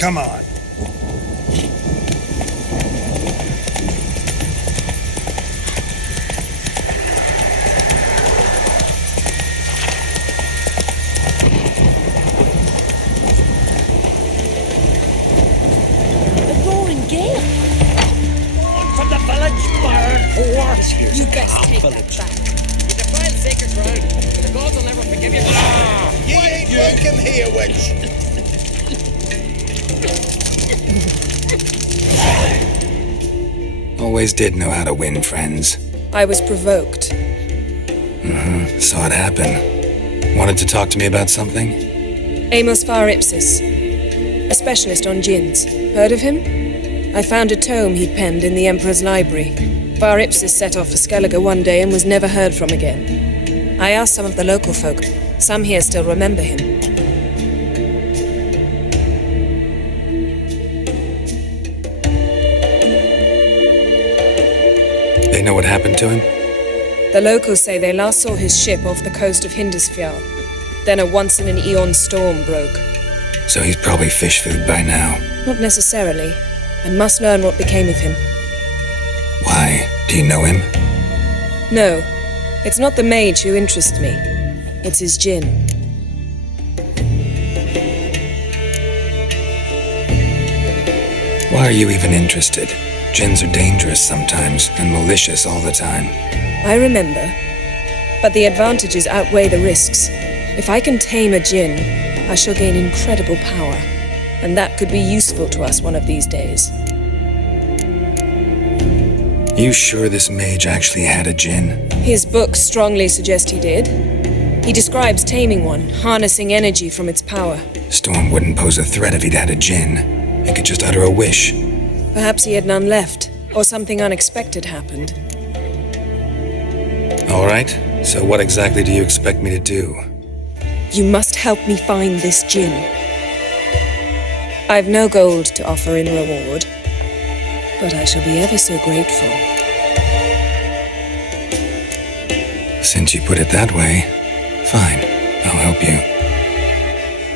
Come on. From the village, burn, whore! You best take that back. You defile sacred ground. The gods will never forgive you. You ain't welcome here, witch. Always did know how to win friends. I was provoked. Saw it happen. Wanted to talk to me about something? Amos Var Ipsis, a specialist on jinns. Heard of him? I found a tome he'd penned in the Emperor's library. Var Ipsis set off for Skellige one day and was never heard from again. I asked some of the local folk. Some here still remember him. They know what happened to him? The locals say they last saw his ship off the coast of Hindisfjall. Then a once-in-an-eon storm broke. So he's probably fish food by now. Not necessarily. I must learn what became of him. Why? Do you know him? No, it's not the mage who interests me. It's his djinn. Why are you even interested? Jinns are dangerous sometimes, and malicious all the time. I remember. But the advantages outweigh the risks. If I can tame a djinn, I shall gain incredible power. And that could be useful to us one of these days. You sure this mage actually had a djinn? His books strongly suggest he did. He describes taming one, harnessing energy from its power. Storm wouldn't pose a threat if he'd had a djinn. He could just utter a wish. Perhaps he had none left, or something unexpected happened. All right, so what exactly do you expect me to do? You must help me find this djinn. I've no gold to offer in reward, but I shall be ever so grateful. Since you put it that way, fine, I'll help you.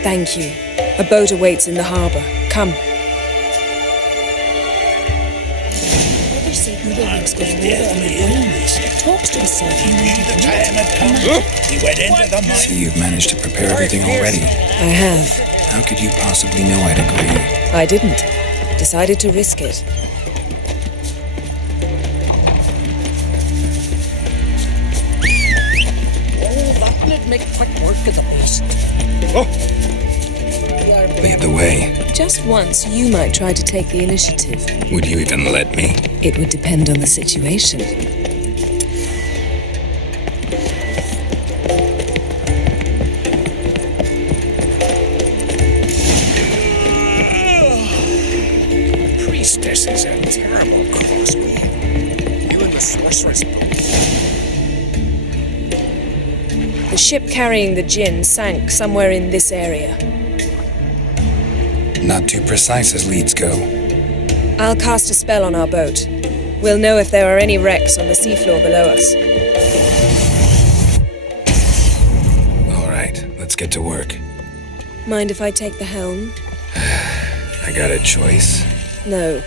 Thank you. A boat awaits in the harbor. Come. Talks to himself. He knew the time had come. He went into the mine. See, you've managed to prepare everything already. I have. How could you possibly know I'd agree? I didn't. Decided to risk it. Oh, that would make quick work of the beast. Lead the way. Just once, you might try to take the initiative. Would you even let me? It would depend on the situation. Priestess is a terrible crossbreed. You and the sorceress. The ship carrying the djinn sank somewhere in this area. Not too precise as leads go. I'll cast a spell on our boat. We'll know if there are any wrecks on the seafloor below us. All right, let's get to work. Mind if I take the helm? I got a choice. No.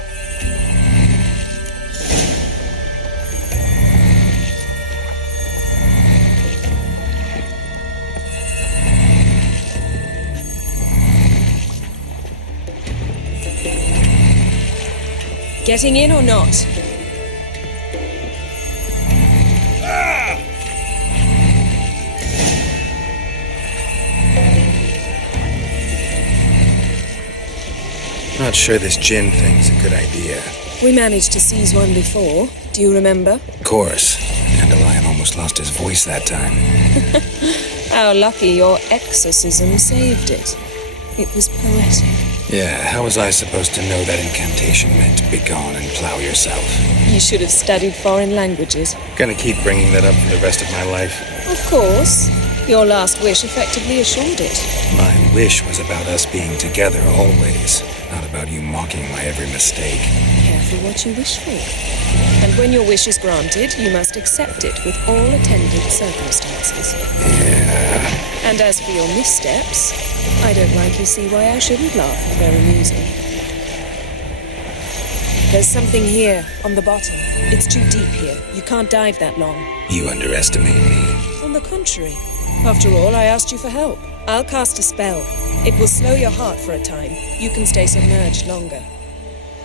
Getting in or not? Not sure this djinn thing's a good idea. We managed to seize one before. Do you remember? Of course. Dandelion almost lost his voice that time. How lucky your exorcism saved it. It was poetic. Yeah, how was I supposed to know that incantation meant begone and plow yourself? You should have studied foreign languages. Gonna keep bringing that up for the rest of my life. Of course. Your last wish effectively assured it. My wish was about us being together always, not about you mocking my every mistake. Careful what you wish for. And when your wish is granted, you must accept it with all attendant circumstances. Yeah. And as for your missteps, I don't rightly see why I shouldn't laugh. They're amusing. There's something here, on the bottom. It's too deep here. You can't dive that long. You underestimate me. On the contrary. After all, I asked you for help. I'll cast a spell. It will slow your heart for a time. You can stay submerged longer.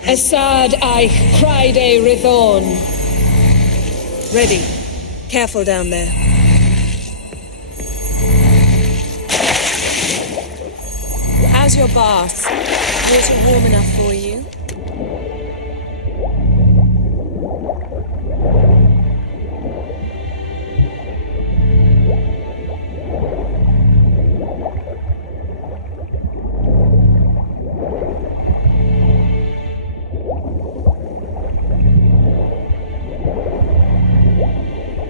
Assad Eich Cryde Rithorn. Ready. Careful down there. How's your bath? Water warm enough for you?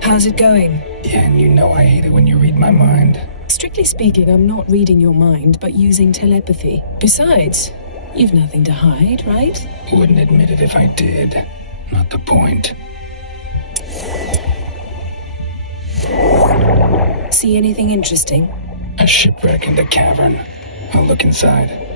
How's it going? Yeah, and you know I hate it when you read my mind. Strictly speaking, I'm not reading your mind, but using telepathy. Besides, you've nothing to hide, right? Wouldn't admit it if I did. Not the point. See anything interesting? A shipwreck and a cavern. I'll look inside.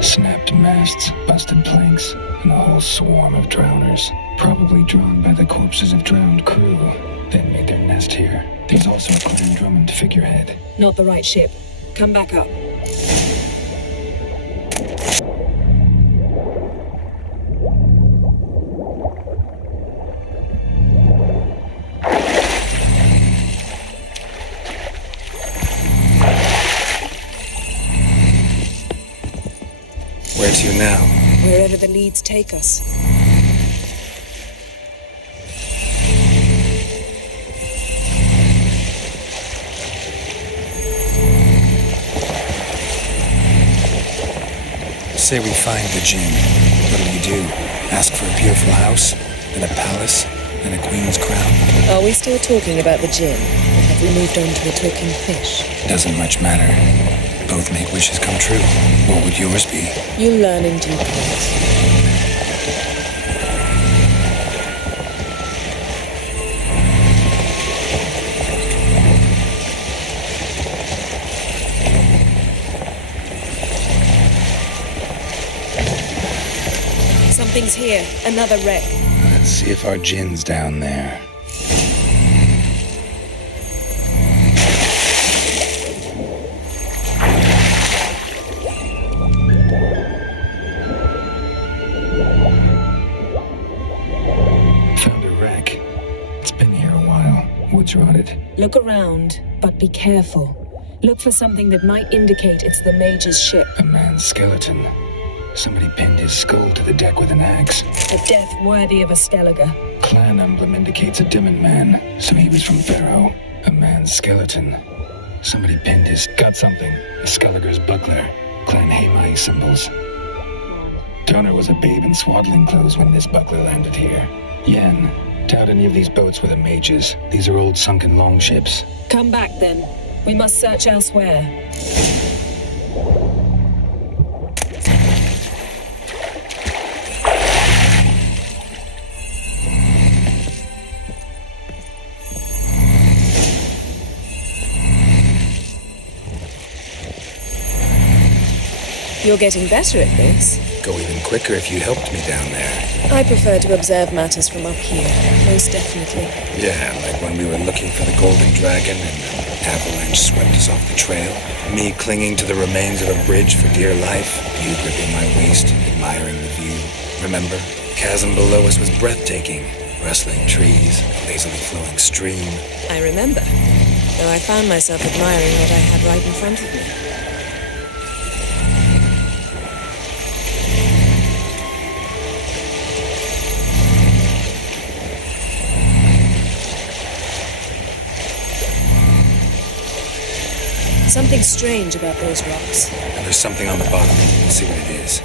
Snapped masts, busted planks, and a whole swarm of drowners. Probably drawn by the corpses of drowned crew, then made their nest here. There's also a Clan Drummond figurehead. Not the right ship. Come back up. Where to now? Wherever the leads take us. Say we find the Jinn. What'll you do? Ask for a beautiful house? Then a palace? Then a queen's crown? Are we still talking about the Jinn? Or have we moved on to a talking fish? Doesn't much matter. Both make wishes come true. What would yours be? You'll learn in due course. Something's here. Another wreck. Let's see if our Jinn's down there. Found a wreck. It's been here a while. Wood's rotted. Look around, but be careful. Look for something that might indicate it's the Mage's ship. A man's skeleton. Somebody pinned his skull to the deck with an axe. A death worthy of a Skellige. Clan emblem indicates a Dimmen man, so he was from Pharaoh. A man's skeleton. Somebody pinned his... Got something. A Skellige's buckler. Clan Hamai symbols. Donor was a babe in swaddling clothes when this buckler landed here. Yen, doubt any of these boats were the Mages. These are old sunken longships. Come back then. We must search elsewhere. You're getting better at this. Go even quicker if you helped me down there. I prefer to observe matters from up here, most definitely. Yeah, like when we were looking for the Golden Dragon and an avalanche swept us off the trail. Me clinging to the remains of a bridge for dear life. You gripping my waist, admiring the view. Remember? Chasm below us was breathtaking. Rustling trees, a lazily flowing stream. I remember, though I found myself admiring what I had right in front of me. Something strange about those rocks. And there's something on the bottom. Let's see what it is.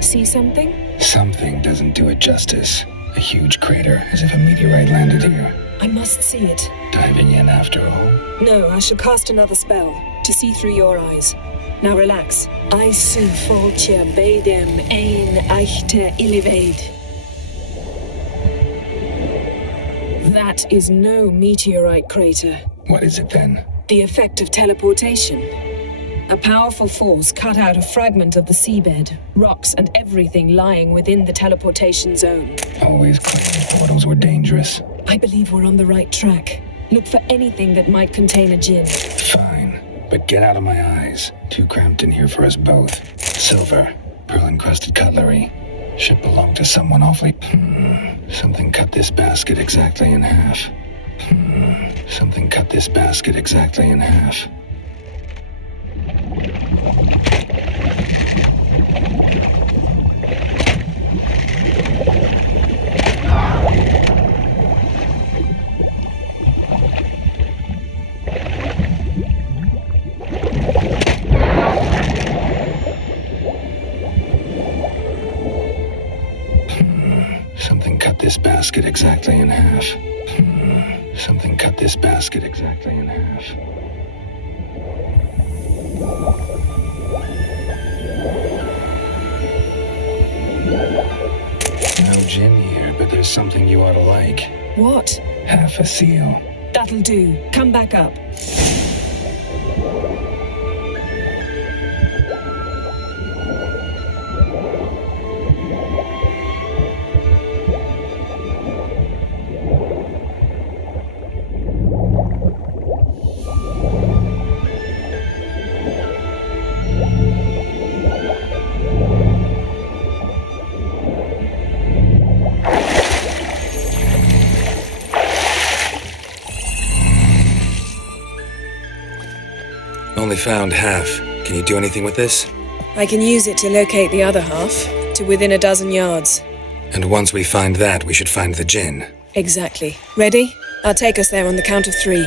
See something? Something doesn't do it justice. A huge crater, as if a meteorite landed here. I must see it. Diving in after all? No, I shall cast another spell to see through your eyes. Now relax. Isu foltja beidem ein eichte illivaid. That is no meteorite crater. What is it then? The effect of teleportation. A powerful force cut out a fragment of the seabed, rocks and everything lying within the teleportation zone. Always claimed portals were dangerous. I believe we're on the right track. Look for anything that might contain a djinn. Fine, but get out of my eyes. Too cramped in here for us both. Silver, pearl-encrusted cutlery. Should belong to someone awfully... Something cut this basket exactly in half. Something cut this basket exactly in half. Something cut this basket exactly in half. Something cut this basket exactly in half. No djinn here, but there's something you ought to like. What? Half a seal. That'll do. Come back up. Only found half. Can you do anything with this? I can use it to locate the other half, to within a dozen yards. And once we find that, we should find the djinn. Exactly. Ready? I'll take us there on the count of 3.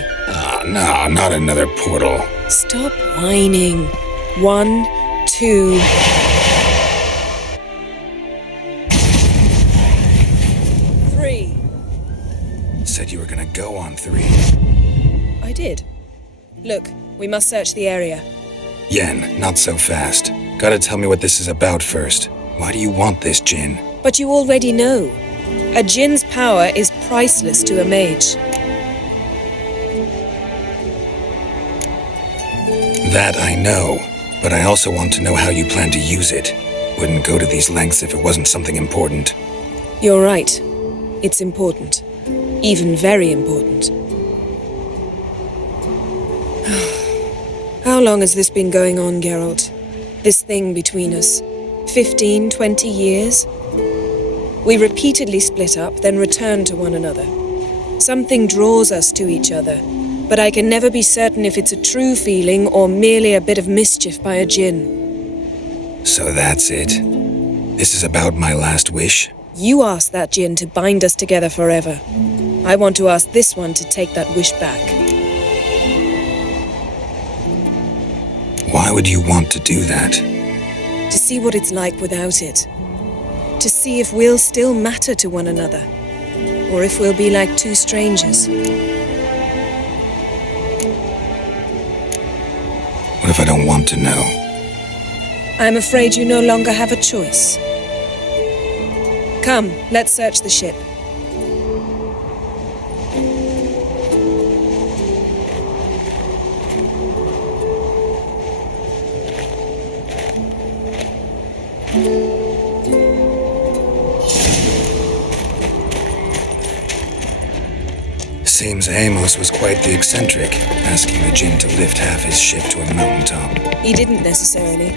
No, not another portal. Stop whining. 1, 2... Said you were gonna go on 3. I did. Look, we must search the area. Yen, not so fast. Gotta tell me what this is about first. Why do you want this djinn? But you already know. A djinn's power is priceless to a mage. That I know, but I also want to know how you plan to use it. Wouldn't go to these lengths if it wasn't something important. You're right. It's important. Even very important. How long has this been going on, Geralt? This thing between us? 15, 20 years? We repeatedly split up, then returned to one another. Something draws us to each other, but I can never be certain if it's a true feeling or merely a bit of mischief by a djinn. So that's it. This is about my last wish? You asked that djinn to bind us together forever. I want to ask this one to take that wish back. Why would you want to do that? To see what it's like without it. To see if we'll still matter to one another. Or if we'll be like two strangers. What if I don't want to know? I'm afraid you no longer have a choice. Come, let's search the ship. Seems Amos was quite the eccentric, asking the Jinn to lift half his ship to a mountaintop. He didn't necessarily.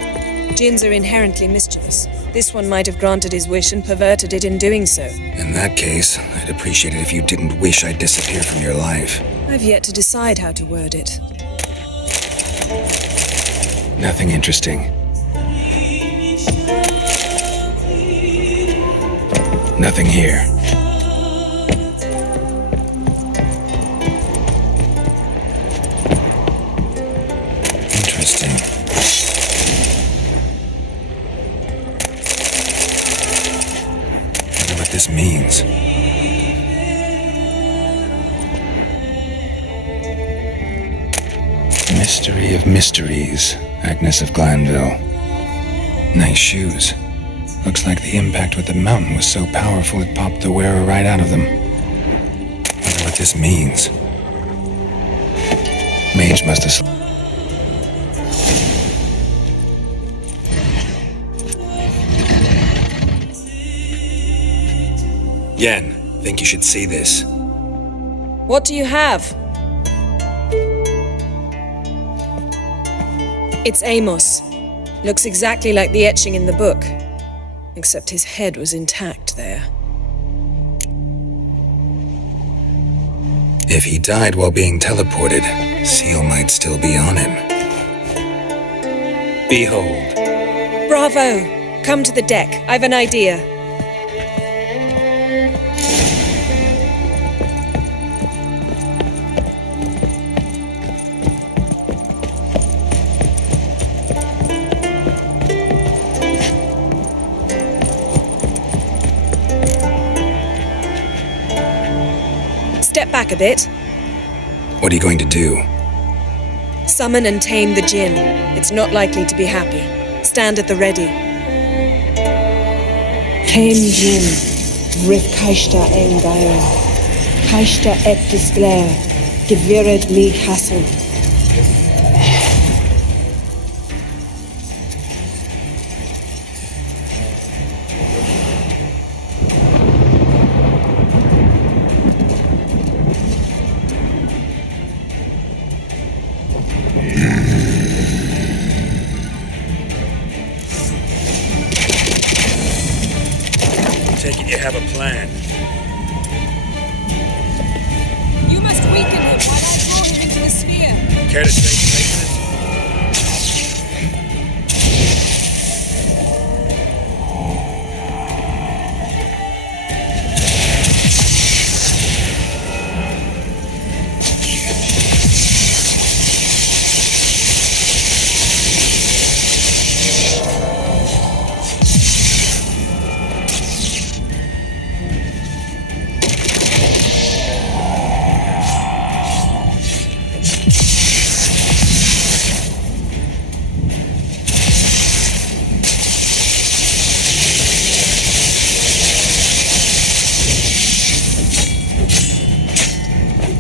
Jinns are inherently mischievous. This one might have granted his wish and perverted it in doing so. In that case, I'd appreciate it if you didn't wish I'd disappear from your life. I've yet to decide how to word it. Nothing interesting. Nothing here. Interesting. Wonder what this means. Mystery of mysteries, Agnes of Glanville. Nice shoes. Looks like the impact with the mountain was so powerful it popped the wearer right out of them. Wonder what this means. Mage must have... Yen, think you should see this. What do you have? It's Amos. Looks exactly like the etching in the book. Except his head was intact there. If he died while being teleported, Seal might still be on him. Behold. Bravo! Come to the deck. I've an idea. Step back a bit. What are you going to do? Summon and tame the Jinn. It's not likely to be happy. Stand at the ready. Tame Jinn, Rif Kaishta Engair, Kaishta et Disglair, Gevired League Hassel. Take it you have a plan. You must weaken him while I throw him into the sphere. Care to trade places?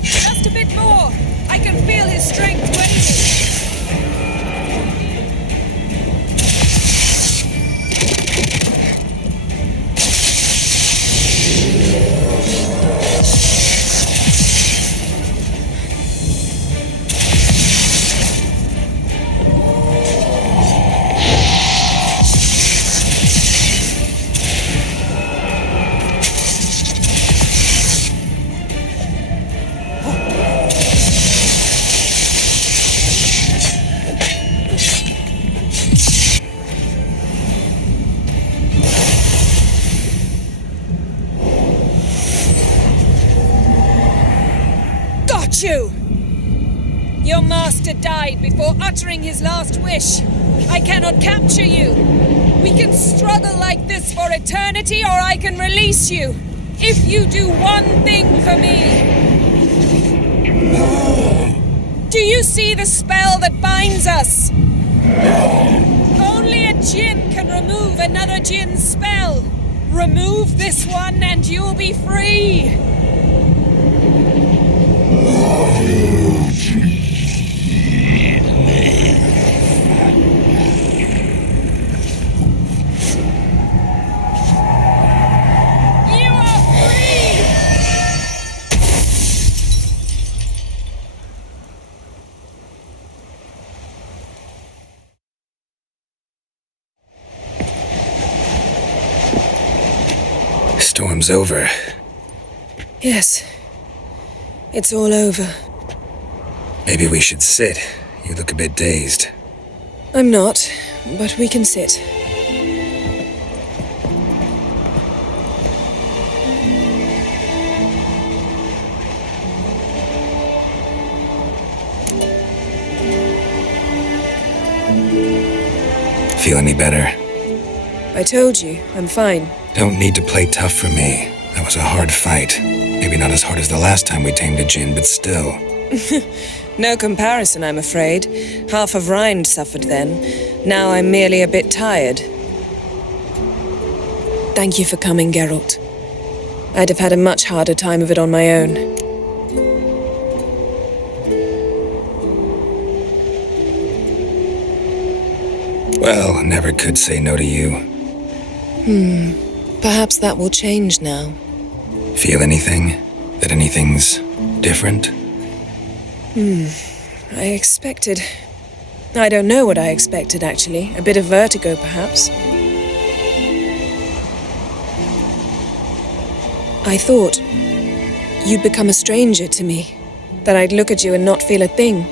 Just a bit more. I can feel his strength waning. Got you! Your master died before uttering his last wish. I cannot capture you. We can struggle like this for eternity, or I can release you. If you do one thing for me. Do you see the spell that binds us? Only a Jinn can remove another Jinn's spell. Remove this one and you'll be free. You are free! is over. Yes. It's all over. Maybe we should sit. You look a bit dazed. I'm not, but we can sit. Feel any better? I told you, I'm fine. Don't need to play tough for me. That was a hard fight. Maybe not as hard as the last time we tamed a djinn, but still. No comparison, I'm afraid. Half of Rind suffered then. Now I'm merely a bit tired. Thank you for coming, Geralt. I'd have had a much harder time of it on my own. Well, never could say no to you. Perhaps that will change now. Feel anything? That anything's different? I expected... I don't know what I expected, actually. A bit of vertigo, perhaps. I thought you'd become a stranger to me, that I'd look at you and not feel a thing.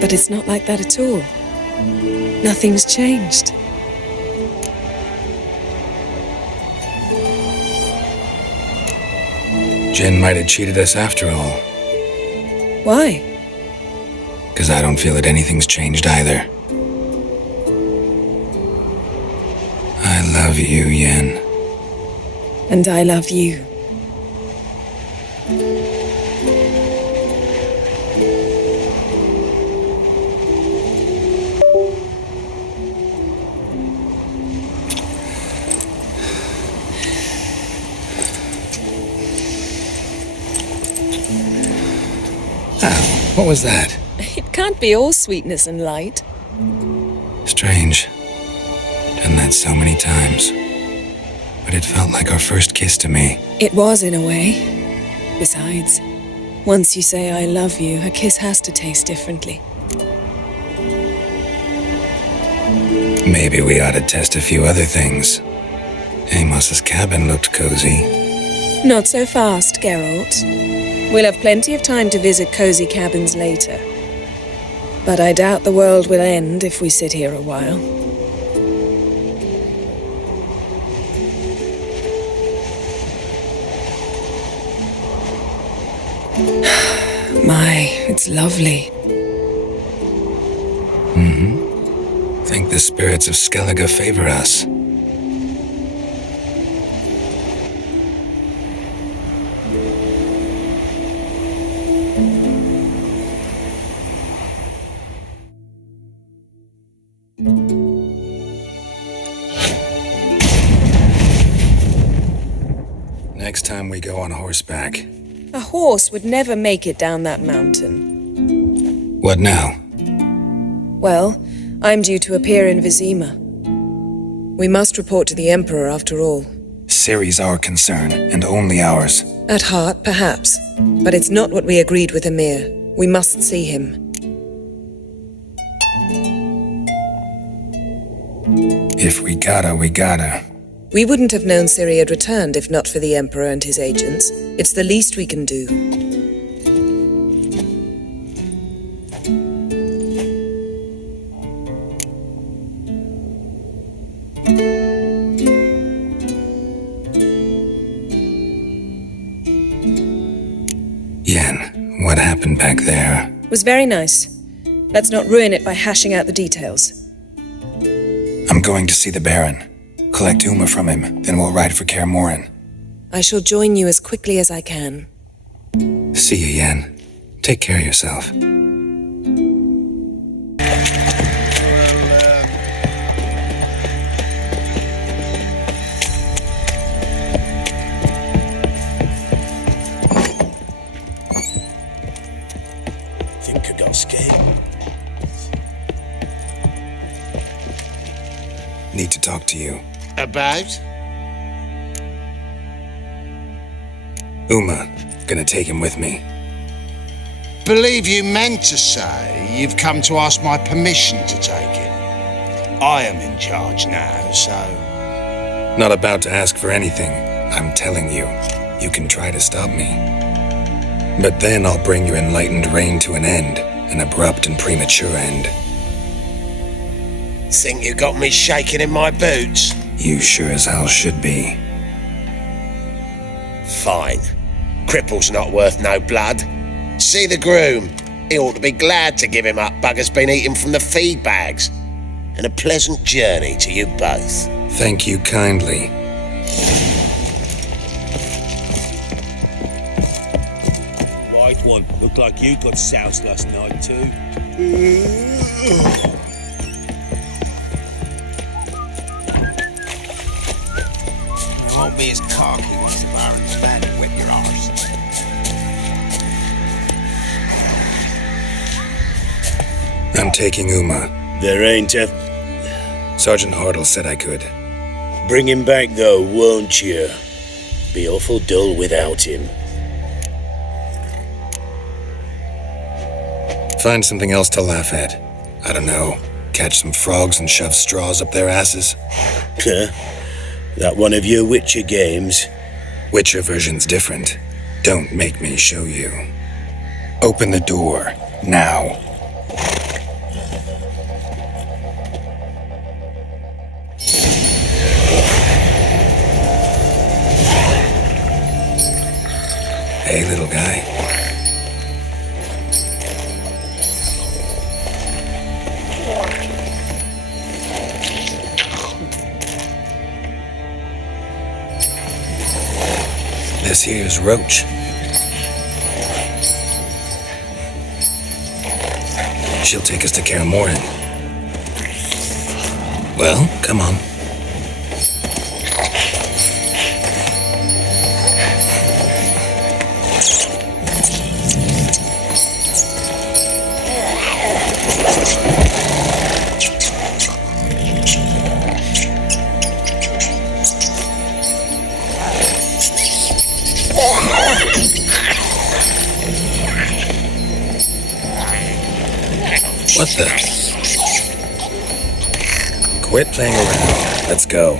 But it's not like that at all. Nothing's changed. Jinn might have cheated us after all. Why? 'Cause I don't feel that anything's changed either. I love you, Yen. And I love you. What was that? It can't be all sweetness and light. Strange. Done that so many times. But it felt like our first kiss to me. It was, in a way. Besides, once you say I love you, a kiss has to taste differently. Maybe we ought to test a few other things. Amos's cabin looked cozy. Not so fast, Geralt. We'll have plenty of time to visit cozy cabins later. But I doubt the world will end if we sit here a while. My, it's lovely. Think the spirits of Skellige favor us. Next time we go on horseback. A horse would never make it down that mountain. What now? Well, I'm due to appear in Vizima. We must report to the Emperor after all. Ciri's our concern, and only ours. At heart, perhaps. But it's not what we agreed with Emir. We must see him. If we gotta, we gotta. We wouldn't have known Ciri had returned if not for the Emperor and his agents. It's the least we can do. Yen, what happened back there? Was very nice. Let's not ruin it by hashing out the details. I'm going to see the Baron. Collect Uma from him, then we'll ride for Kaer Morhen. I shall join you as quickly as I can. See you, Yen. Take care of yourself. Think I got scared. Need to talk to you. About? Uma, gonna take him with me. Believe you meant to say you've come to ask my permission to take it. I am in charge now, so Not about to ask for anything. I'm telling you, you can try to stop me. But then I'll bring your enlightened reign to an end, an abrupt and premature end. Think you got me shaking in my boots? You sure as hell should be. Fine. Cripple's not worth no blood. See the groom. He ought to be glad to give him up. Bugger's been eating from the feed bags. And a pleasant journey to you both. Thank you kindly. Right one. Looked like you got soused last night too. You won't be as cocky as far as that. Whip your arse. I'm taking Uma. There ain't a... Sergeant Hartle said I could. Bring him back though, won't you? Be awful dull without him. Find something else to laugh at. I don't know. Catch some frogs and shove straws up their asses. Huh? That one of your Witcher games? Witcher version's different. Don't make me show you. Open the door. Now. Hey, little guy. This here's Roach. She'll take us to Kaer Morhen. Well, come on. What the? Quit playing around. Let's go.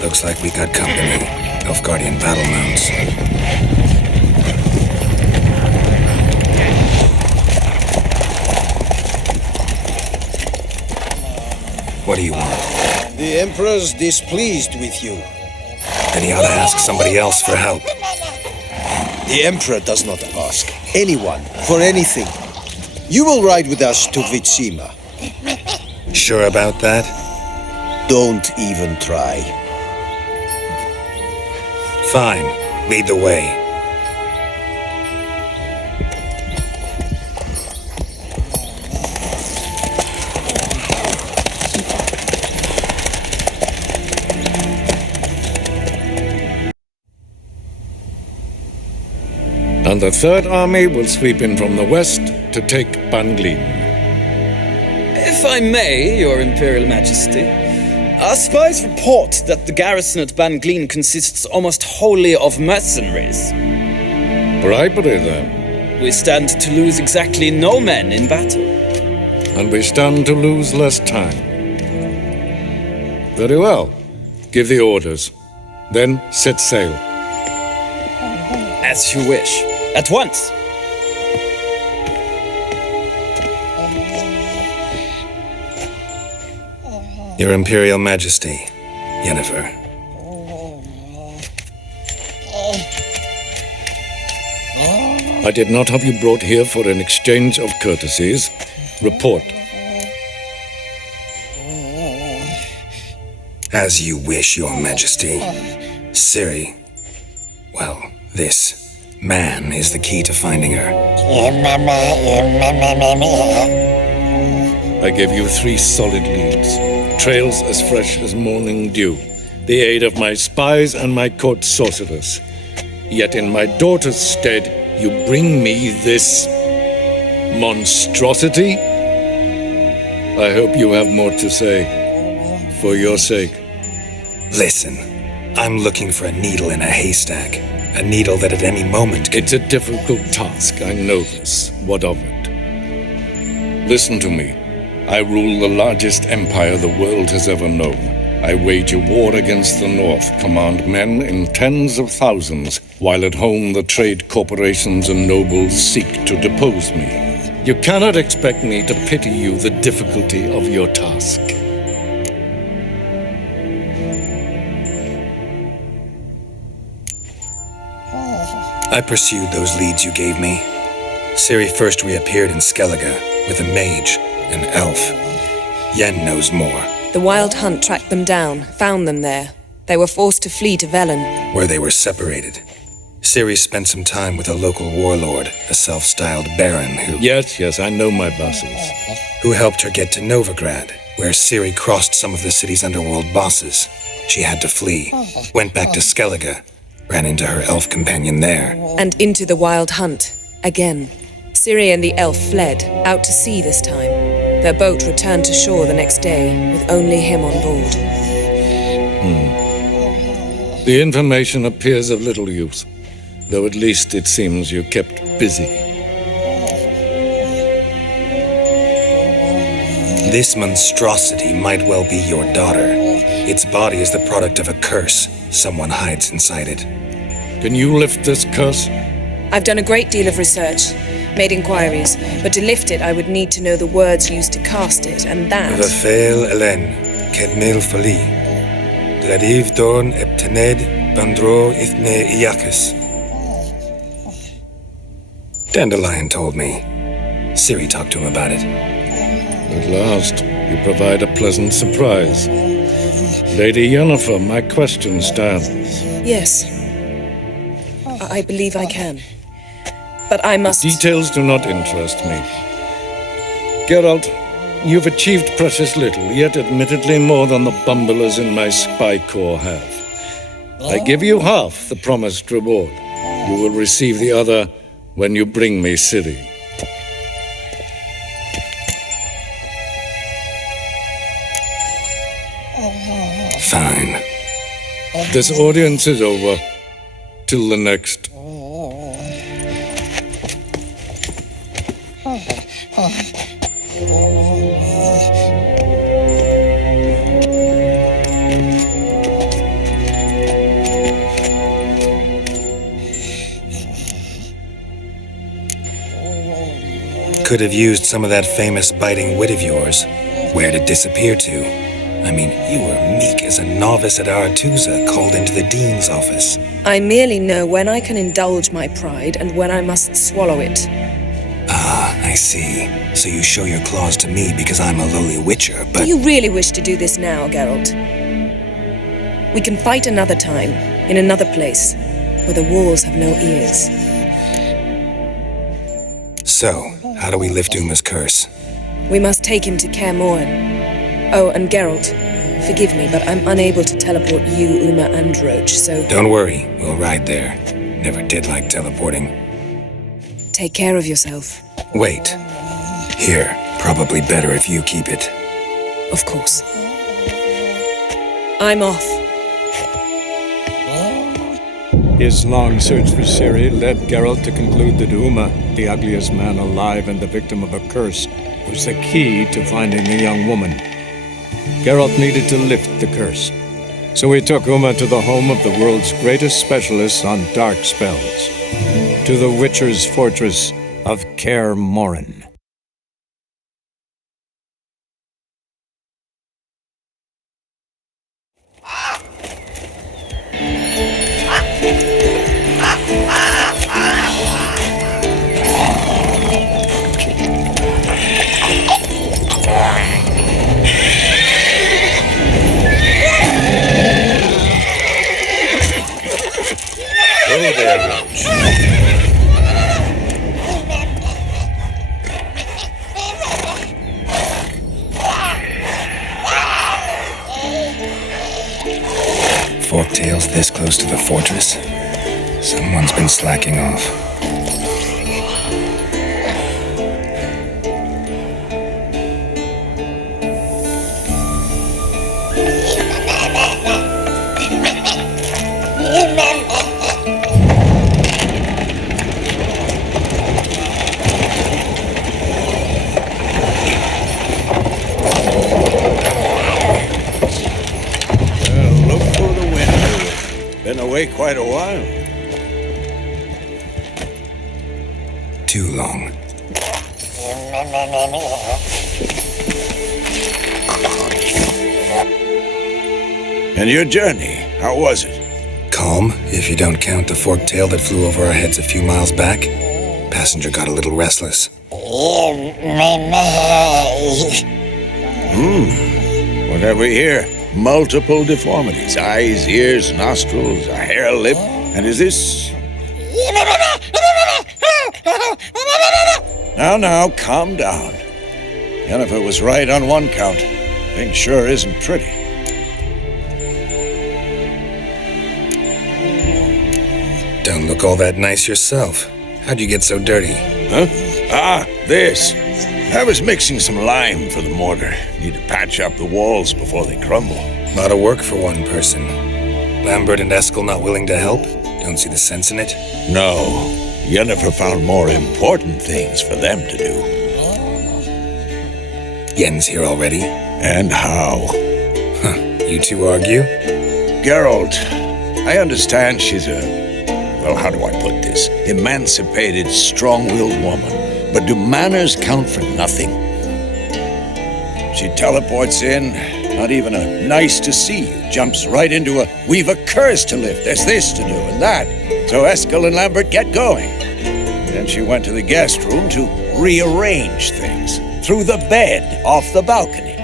Looks like we got company. Nilfgaardian battle mounts. What do you want? The Emperor's displeased with you. Then he ought to ask somebody else for help. The Emperor does not ask anyone for anything. You will ride with us to Vitsima. Sure about that? Don't even try. Fine. Lead the way. And the Third Army will sweep in from the west to take Ban-Glin. If I may, Your Imperial Majesty, our spies report that the garrison at Ban-Glin consists almost wholly of mercenaries. Bribery, then. We stand to lose exactly no men in battle. And we stand to lose less time. Very well. Give the orders. Then set sail. As you wish. At once! Your Imperial Majesty, Yennefer. I did not have you brought here for an exchange of courtesies. Report. As you wish, Your Majesty. Ciri. Well, this man is the key to finding her. I give you 3 solid leads. Trails as fresh as morning dew. The aid of my spies and my court sorcerers. Yet in my daughter's stead, you bring me this monstrosity? I hope you have more to say. for your sake. Listen, I'm looking for a needle in a haystack. A needle that at any moment could... It's a difficult task, I know this. What of it? Listen to me. I rule the largest empire the world has ever known. I wage a war against the North, command men in tens of thousands, while at home the trade corporations and nobles seek to depose me. You cannot expect me to pity you the difficulty of your task. I pursued those leads you gave me. Ciri first reappeared in Skellige with a mage, an elf. Yen knows more. The Wild Hunt tracked them down, found them there. They were forced to flee to Velen, where they were separated. Ciri spent some time with a local warlord, a self-styled baron who... Yes, I know my vassals. Who helped her get to Novigrad, where Ciri crossed some of the city's underworld bosses. She had to flee, went back to Skellige, ran into her elf companion there. and into the Wild Hunt, again. Ciri and the elf fled, out to sea this time. Their boat returned to shore the next day, with only him on board. The information appears of little use, though at least it seems you kept busy. This monstrosity might well be your daughter. Its body is the product of a curse. Someone hides inside it. Can you lift this curse? I've done a great deal of research, made inquiries, but to lift it I would need to know the words used to cast it, and that... Vafael Elen, Kedmil Fali, Gladiv Dorn Eptened, Bandro Ithne Iacus. Dandelion told me. Ciri talked to him about it. At last, you provide a pleasant surprise. Lady Yennefer, my question stands. Yes. I believe I can. But I must... Details do not interest me. Geralt, you've achieved precious little, yet admittedly more than the bumblers in my spy corps have. I give you half the promised reward. You will receive the other when you bring me Ciri. Fine. This audience is over. Till the next. Could have used some of that famous biting wit of yours. Where'd it disappear to? I mean, you were meek as a novice at Aretuza, called into the dean's office. I merely know when I can indulge my pride and when I must swallow it. Ah, I see. So you show your claws to me because I'm a lowly witcher, but... Do you really wish to do this now, Geralt? We can fight another time, in another place, where the walls have no ears. So, how do we lift Uma's curse? We must take him to Kaer Morhen. Oh, and Geralt, forgive me, but I'm unable to teleport you, Uma, and Roach, so... Don't worry, we'll ride there. Never did like teleporting. Take care of yourself. Wait. Here, probably better if you keep it. Of course. I'm off. His long search for Ciri led Geralt to conclude that Uma, the ugliest man alive and the victim of a curse, was the key to finding the young woman. Geralt needed to lift the curse, so he took Uma to the home of the world's greatest specialists on dark spells, to the Witcher's fortress of Kaer Morhen. Hello there, Roach. Forktails this close to the fortress? Someone's been slacking off. Been away quite a while. Too long. And your journey, how was it? Calm, if you don't count the forked tail that flew over our heads a few miles back. Passenger got a little restless. What have we here? Multiple deformities. Eyes, ears, nostrils, a hair lip. And is this... Now, calm down. Yennefer was right on one count. Thing sure isn't pretty. Don't look all that nice yourself. How'd you get so dirty? Huh? Ah, this. I was mixing some lime for the mortar. Need to patch up the walls before they crumble. Lot of work for one person. Lambert and Eskel not willing to help? Don't see the sense in it? No. Yennefer found more important things for them to do. Yen's here already? And how? Huh. You two argue? Geralt, I understand she's well, how do I put this? Emancipated, strong-willed woman. But do manners count for nothing? She teleports in, not even a nice to see you, jumps right into a we've a curse to lift, there's this to do and that. So Eskel and Lambert get going. Then she went to the guest room to rearrange things. Through the bed, off the balcony.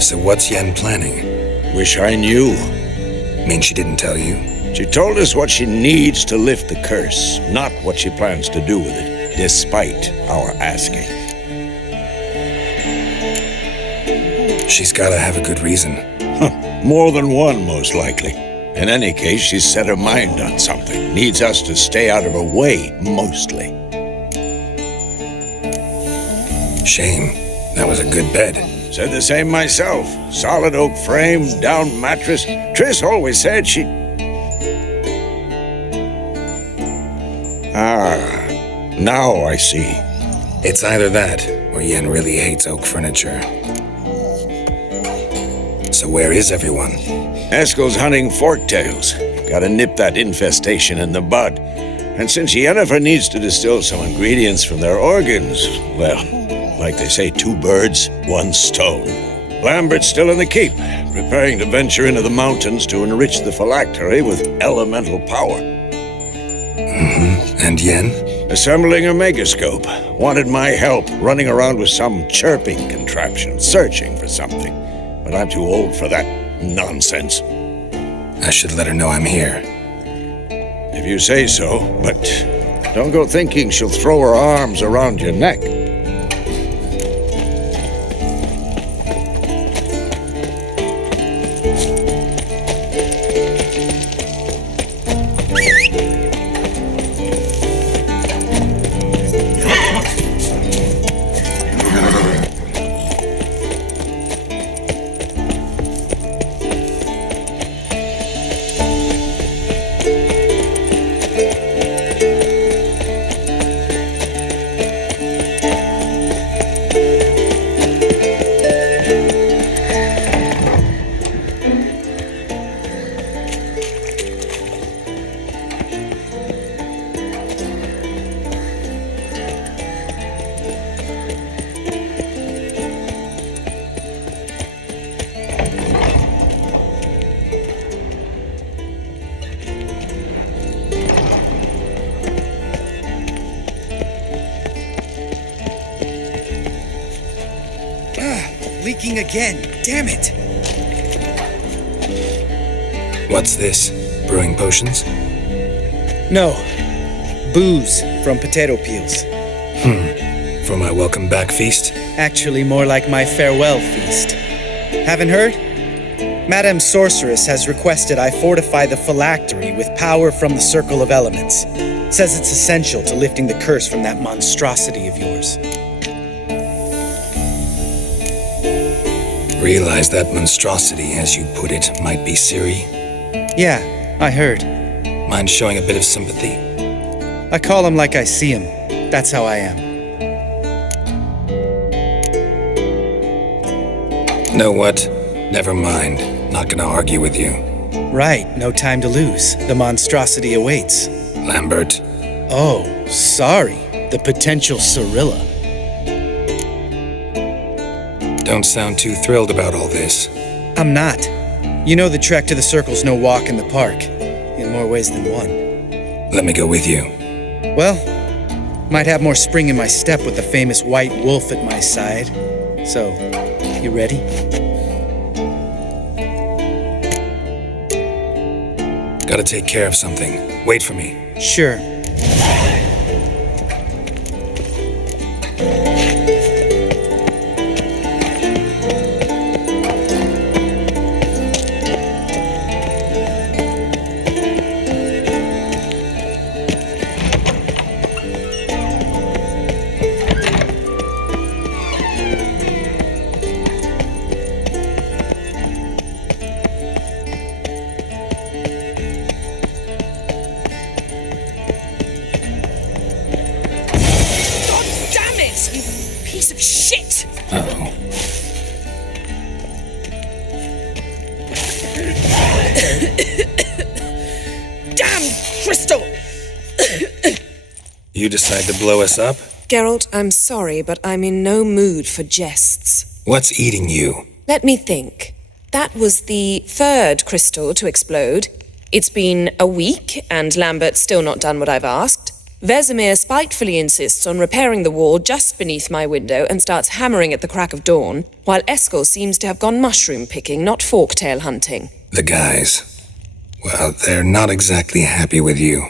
So what's Yen planning? Wish I knew. Mean she didn't tell you? She told us what she needs to lift the curse, not what she plans to do with it, despite our asking. She's gotta have a good reason. More than one, most likely. In any case, she's set her mind on something. Needs us to stay out of her way, mostly. Shame. That was a good bed. Said the same myself. Solid oak frame, down mattress. Triss always said she... Now I see. It's either that, or Yen really hates oak furniture. So where is everyone? Eskel's hunting forktails. Gotta nip that infestation in the bud. And since Yennefer needs to distill some ingredients from their organs, well, like they say, 2 birds, 1 stone. Lambert's still in the keep, preparing to venture into the mountains to enrich the phylactery with elemental power. And Yen? Assembling a megascope. Wanted my help running around with some chirping contraption, searching for something. But I'm too old for that nonsense. I should let her know I'm here. If you say so, but don't go thinking she'll throw her arms around your neck. Leaking again. Damn it! What's this? Brewing potions? No. Booze from potato peels. For my welcome back feast? Actually, more like my farewell feast. Haven't heard? Madame Sorceress has requested I fortify the phylactery with power from the Circle of Elements. Says it's essential to lifting the curse from that monstrosity of yours. Realize that monstrosity, as you put it, might be Ciri? Yeah, I heard. Mind showing a bit of sympathy? I call him like I see him. That's how I am. Know what? Never mind. Not gonna argue with you. Right, no time to lose. The monstrosity awaits. Lambert. Oh, sorry. The potential Cirilla. Don't sound too thrilled about all this. I'm not. You know the trek to the Circle's no walk in the park. In more ways than one. Let me go with you. Well, might have more spring in my step with the famous white wolf at my side. So, you ready? Gotta take care of something. Wait for me. Sure. You decide to blow us up? Geralt, I'm sorry, but I'm in no mood for jests. What's eating you? Let me think. That was the third crystal to explode. It's been a week, and Lambert's still not done what I've asked. Vesemir spitefully insists on repairing the wall just beneath my window and starts hammering at the crack of dawn, while Eskel seems to have gone mushroom picking, not forktail hunting. The guys. Well, they're not exactly happy with you.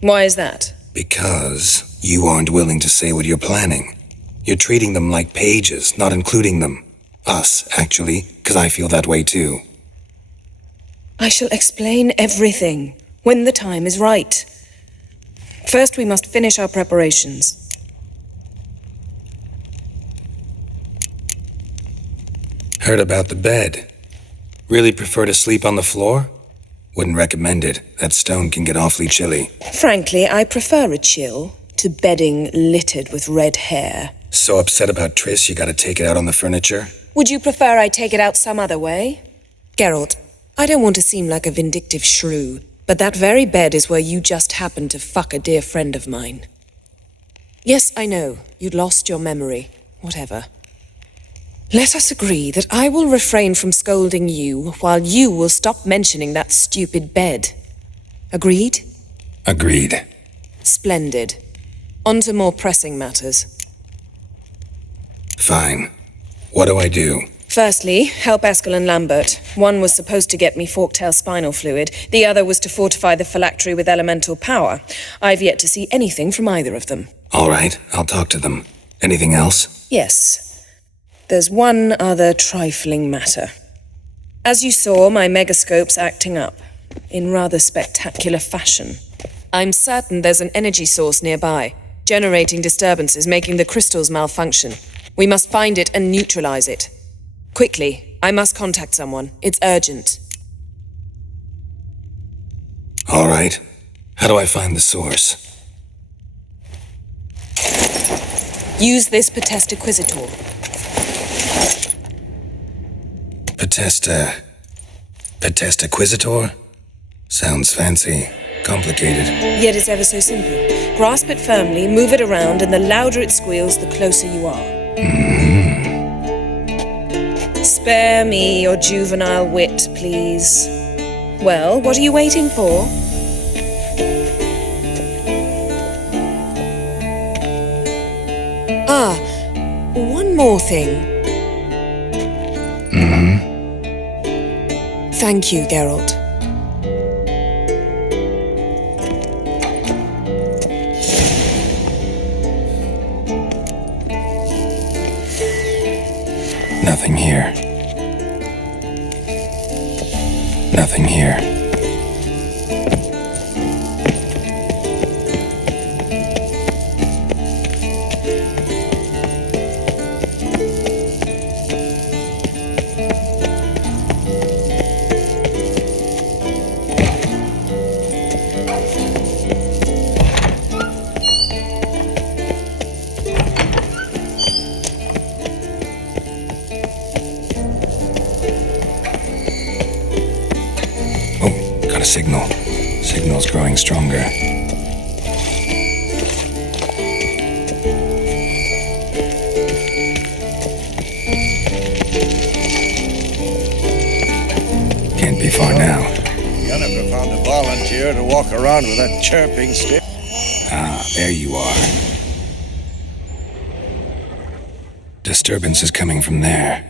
Why is that? Because you aren't willing to say what you're planning. You're treating them like pages, not including them. Us, actually, because I feel that way too. I shall explain everything when the time is right. First, we must finish our preparations. Heard about the bed. Really prefer to sleep on the floor? Wouldn't recommend it. That stone can get awfully chilly. Frankly, I prefer a chill to bedding littered with red hair. So upset about Triss you gotta take it out on the furniture? Would you prefer I take it out some other way? Geralt, I don't want to seem like a vindictive shrew, but that very bed is where you just happened to fuck a dear friend of mine. Yes, I know, you'd lost your memory. Whatever. Let us agree that I will refrain from scolding you, while you will stop mentioning that stupid bed. Agreed? Agreed. Splendid. On to more pressing matters. Fine. What do I do? Firstly, help Eskel and Lambert. One was supposed to get me forktail spinal fluid, the other was to fortify the phylactery with elemental power. I've yet to see anything from either of them. All right, I'll talk to them. Anything else? Yes. There's one other trifling matter. As you saw, my megascope's acting up, in rather spectacular fashion. I'm certain there's an energy source nearby, generating disturbances, making the crystals malfunction. We must find it and neutralize it. Quickly, I must contact someone. It's urgent. All right. How do I find the source? Use this Potesta Quisitor. Potesta Quisitor? Sounds fancy. Complicated. Yet it's ever so simple. Grasp it firmly, move it around, and the louder it squeals, the closer you are. Spare me your juvenile wit, please. Well, what are you waiting for? Ah, one more thing. Thank you, Geralt. Nothing here. Nothing here. a signal. Signal's growing stronger. Can't be far now. Yennefer found a volunteer to walk around with that chirping stick. Ah, there you are. Disturbance is coming from there.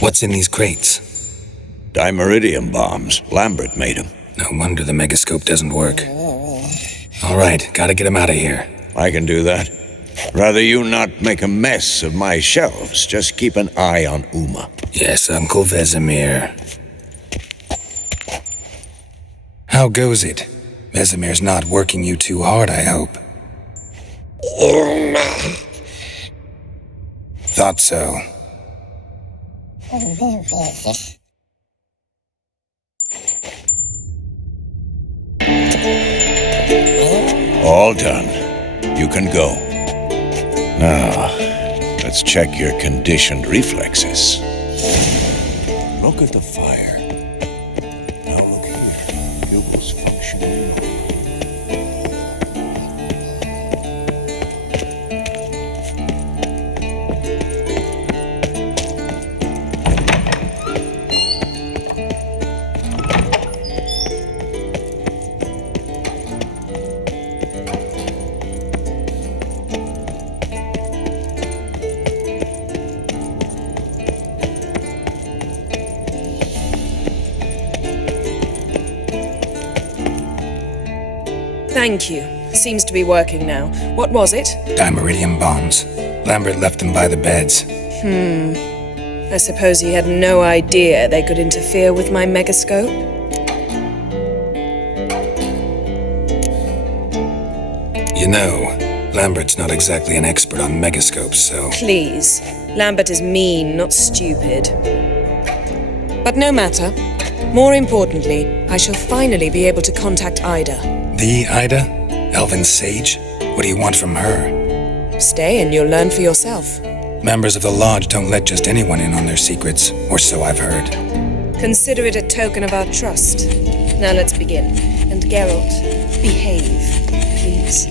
What's in these crates? Dimeridium bombs. Lambert made them. No wonder the megascope doesn't work. All right, gotta get him out of here. I can do that. Rather you not make a mess of my shelves. Just keep an eye on Uma. Yes, Uncle Vesemir. How goes it? Vesemir's not working you too hard, I hope. Thought so. All done. You can go. Now, let's check your conditioned reflexes. Look at the fire. Now look here. Pupils functioning. Thank you. Seems to be working now. What was it? Dimeridium bombs. Lambert left them by the beds. I suppose he had no idea they could interfere with my megascope? You know, Lambert's not exactly an expert on megascopes, so... Please. Lambert is mean, not stupid. But no matter. More importantly, I shall finally be able to contact Ida. The Ida? Elven sage? What do you want from her? Stay and you'll learn for yourself. Members of the Lodge don't let just anyone in on their secrets, or so I've heard. Consider it a token of our trust. Now let's begin. And Geralt, behave, please.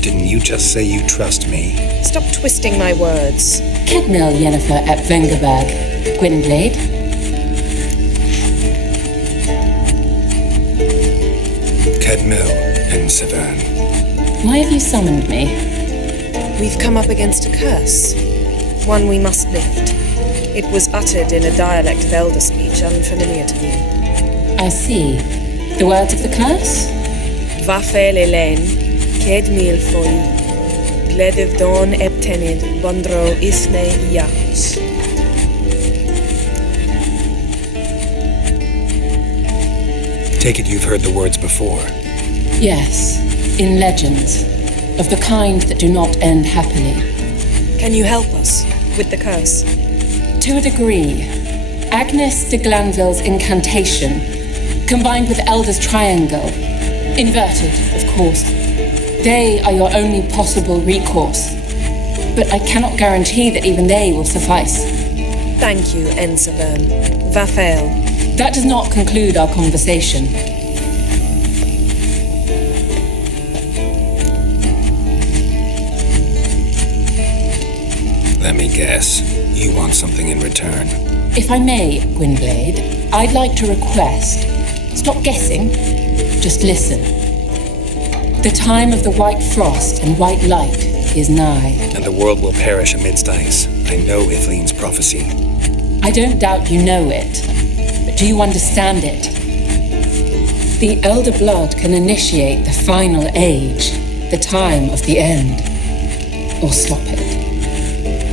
Didn't you just say you trust me? Stop twisting my words. Kedmil Yennefer at Vengerberg. Gwynblade. Kedmil and Severn. Why have you summoned me? We've come up against a curse. One we must lift. It was uttered in a dialect of Elder speech unfamiliar to me. I see. The words of the curse? Vafel Elaine, Kedmil foi, Gledev don eptenid, Bondro isne iacus. Take it you've heard the words before. Yes, in legends, of the kind that do not end happily. Can you help us with the curse? To a degree, Agnes de Glanville's incantation, combined with Elder's triangle, inverted, of course. They are your only possible recourse, but I cannot guarantee that even they will suffice. Thank you, Ensevern. Vafel. That does not conclude our conversation. Let me guess. You want something in return. If I may, Gwynblade, I'd like to request. Stop guessing. Just listen. The time of the white frost and white light is nigh. And the world will perish amidst ice. I know Ithleen's prophecy. I don't doubt you know it. But do you understand it? The Elder Blood can initiate the final age, the time of the end, or stop it.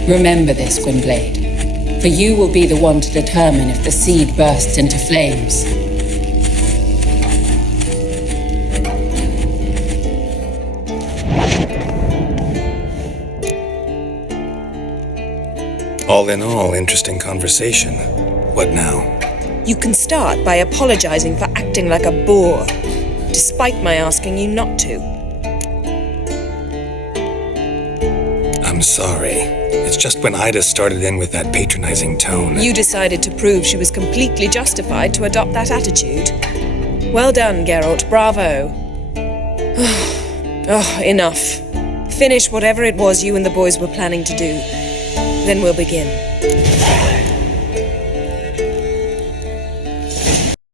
Remember this, Gwynblade, for you will be the one to determine if the seed bursts into flames. All in all, interesting conversation. What now? You can start by apologizing for acting like a boor, despite my asking you not to. I'm sorry. It's just when Ida started in with that patronizing tone. You decided to prove she was completely justified to adopt that attitude. Well done, Geralt. Bravo. Oh, enough. Finish whatever it was you and the boys were planning to do. Then we'll begin.